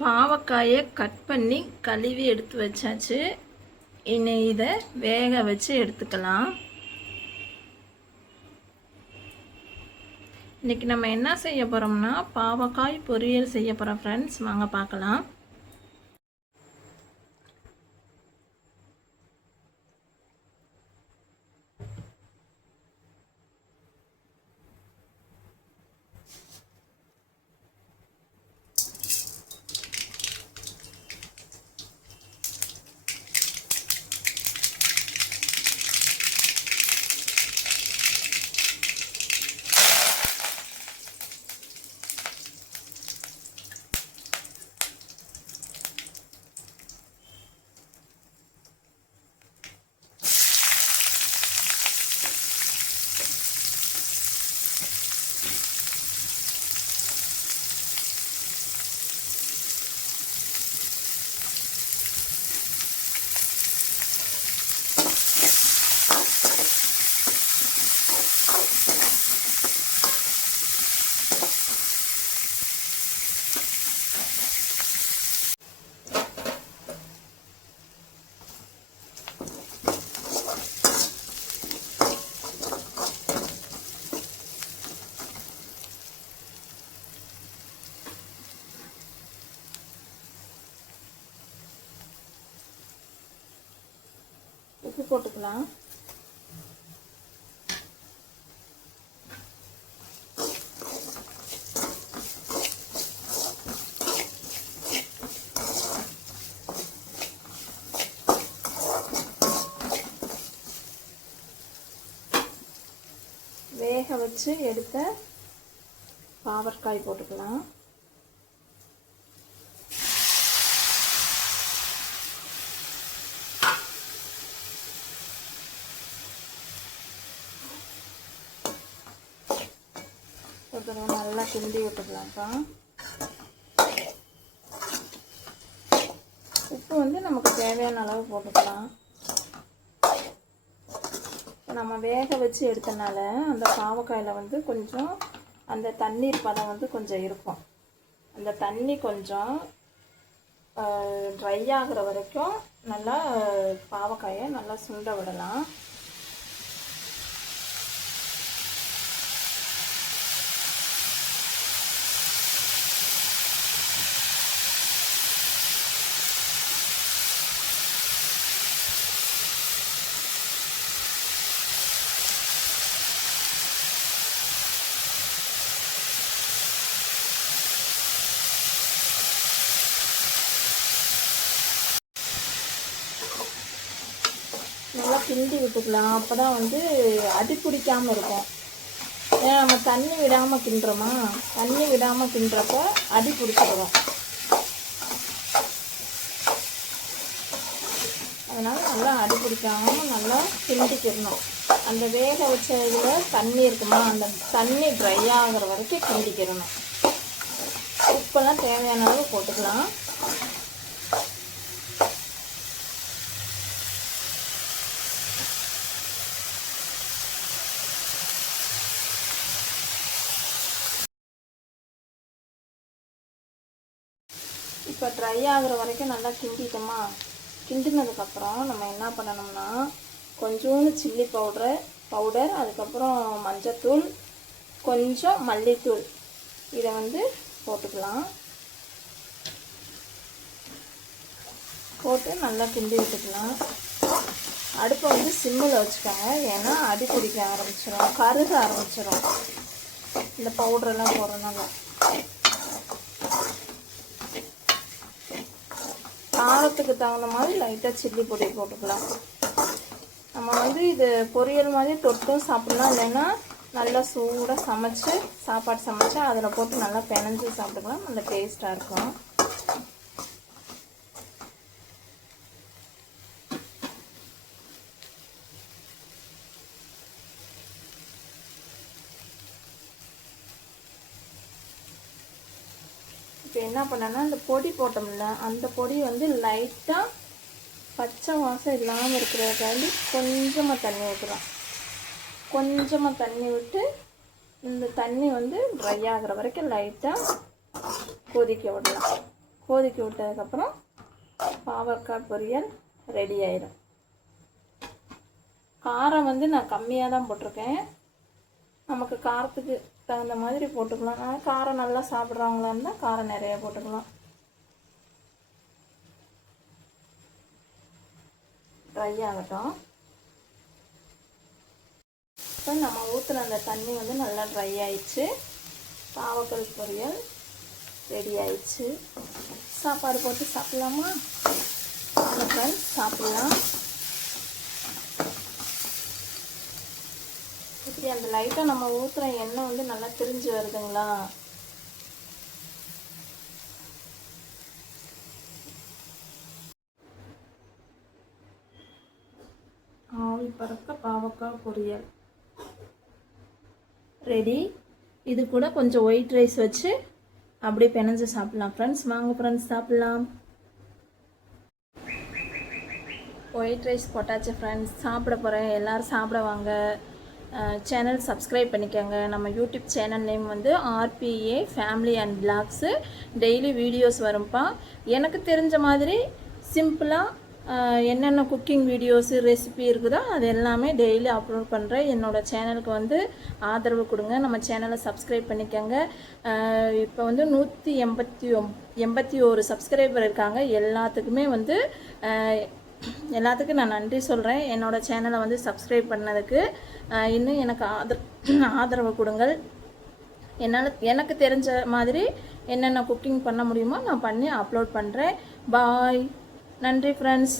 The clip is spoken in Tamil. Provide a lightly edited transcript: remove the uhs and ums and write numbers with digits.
பாவக்காயை கட் பண்ணி கழுவி எடுத்து வச்சாச்சு. இனி இதை வேக வச்சு எடுத்துக்கலாம். இன்றைக்கி நம்ம என்ன செய்ய போகிறோம்னா பாவக்காய் பொரியல் செய்ய போகிறோம் ஃப்ரெண்ட்ஸ். வாங்க பார்க்கலாம். உப்பு போட்டுக்கலாம். வேக வச்சு எடுத்த பாவற்காய் போட்டுக்கலாம். நல்லா கிண்டி விட்டுக்கலாம்ப்பா. உப்பு வந்து நமக்கு தேவையான அளவு போட்டுக்கலாம். இப்போ நம்ம வேக வச்சு எடுத்தனால அந்த பாவக்காயில் வந்து கொஞ்சம் அந்த தண்ணீர் பதம் வந்து கொஞ்சம் இருக்கும். அந்த தண்ணி கொஞ்சம் ட்ரை ஆகிற வரைக்கும் நல்லா பாவக்காயை நல்லா சுண்ட விடலாம். நல்லா கிண்டி விட்டுக்கலாம். அப்போ தான் வந்து அடி பிடிக்காமல் இருக்கும். ஏன்னா நம்ம தண்ணி விடாமல் கிண்டுறோமா, தண்ணி விடாமல் கிண்டுறப்ப அடி பிடிச்சிடுவோம். அதனால் நல்லா அடி பிடிக்காமல் நல்லா கிண்டிக்கிடணும். அந்த வேக வச்ச இதில் தண்ணி இருக்குமா, அந்த தண்ணி ட்ரை ஆகிற வரைக்கும் கிண்டிக்கிடணும். உப்பெல்லாம் தேவையான அளவு போட்டுக்கலாம். இப்போ ட்ரை ஆகிற வரைக்கும் நல்லா கிண்டிட்டோமா. கிண்டினதுக்கப்புறம் நம்ம என்ன பண்ணணும்னா கொஞ்சோண்டு சில்லி பவுடர், அதுக்கப்புறம் மஞ்சத்தூள், கொஞ்சம் மல்லித்தூள் இதை வந்து போட்டுக்கலாம். போட்டு நல்லா கிண்டி விட்டுக்கலாம். அடுப்பை வந்து சிம்மில் வச்சுக்கோங்க. ஏன்னா அடி பிடிக்க ஆரம்பிச்சிடும், கருக ஆரம்பிச்சிடும் இந்த பவுடரெல்லாம் போடுறதுனால. காரத்துக்கு தகுந்த மாதிரி லைட்டாக சில்லி பொடி போட்டுக்கலாம். நம்ம வந்து இது பொரியல் மாதிரி தொட்டும் சாப்பிடலாம். இல்லைன்னா நல்லா சூடாக சாப்பாடு சமைச்சு அதில் போட்டு நல்லா பிணைஞ்சு சாப்பிட்டுக்கலாம். நல்லா டேஸ்ட்டாக இருக்கும். இப்போ என்ன பண்ணேன்னா இந்த பொடி போட்டோம்ல, அந்த பொடி வந்து லைட்டாக பச்சை வாசம் இல்லாமல் இருக்கிறதுக்காண்டி கொஞ்சமாக தண்ணி ஊற்றலாம். கொஞ்சமாக தண்ணி விட்டு இந்த தண்ணி வந்து ட்ரை ஆகிற வரைக்கும் லைட்டாக கொதிக்க விடலாம். கொதிக்க விட்டதுக்கப்புறம் பாவக்காய் பொரியல் ரெடி ஆயிடும். காரம் வந்து நான் கம்மியாக தான் போட்டிருக்கேன். நமக்கு காரத்துக்கு தகுந்த மாதிரி போட்டுக்கலாம். ஆனால் காரம் நல்லா சாப்பிட்றவங்களா இருந்தால் காரம் நிறைய போட்டுக்கலாம். ட்ரை ஆகட்டும். இப்போ நம்ம ஊற்றுன அந்த தண்ணி வந்து நல்லா ட்ரை ஆயிடுச்சு. பாவக்காய் பொரியல் ரெடி ஆயிடுச்சு. சாப்பாடு போட்டு சாப்பிட்லாமா? ஃப்ரெண்ட்ஸ் சாப்பிட்லாம். இப்படி அந்த லைட்டாக நம்ம ஊற்றுற எண்ணெய் வந்து நல்லா திரிஞ்சு வருதுங்களா? ஆவி பறக்க பாவக்காய் பொரியல் ரெடி. இது கூட கொஞ்சம் ஒயிட் ரைஸ் வச்சு அப்படியே பிணைஞ்சு சாப்பிட்லாம் ஃப்ரெண்ட்ஸ். வாங்க ஃப்ரெண்ட்ஸ் சாப்பிட்லாம். ஒயிட் ரைஸ் போட்டாச்சு ஃப்ரெண்ட்ஸ். சாப்பிட போகிறேன். எல்லோரும் சாப்பிட வாங்க. சேனல் சப்ஸ்கிரைப் பண்ணிக்கோங்க. நம்ம யூடியூப் சேனல் நேம் வந்து RPA family and blogs. Daily videos வரும்ப்பா. எனக்கு தெரிஞ்ச மாதிரி சிம்பிளாக என்னென்ன குக்கிங் வீடியோஸு ரெசிபி இருக்குதோ அது எல்லாமே டெய்லி அப்லோட் பண்ணுறேன். என்னோடய சேனலுக்கு வந்து ஆதரவு கொடுங்க. நம்ம சேனலை சப்ஸ்கிரைப் பண்ணிக்கோங்க. இப்போ வந்து 181 சப்ஸ்கிரைபர் இருக்காங்க. எல்லாத்துக்கும் நான் நன்றி சொல்கிறேன். என்னோடய சேனலை வந்து சப்ஸ்கிரைப் பண்ணதுக்கு. இன்னும் எனக்கு ஆதரவு கொடுங்கள். எனக்கு தெரிஞ்ச மாதிரி என்னென்ன குக்கிங் பண்ண முடியுமோ நான் பண்ணி அப்லோட் பண்ணுறேன். பாய். நன்றி ஃப்ரெண்ட்ஸ்.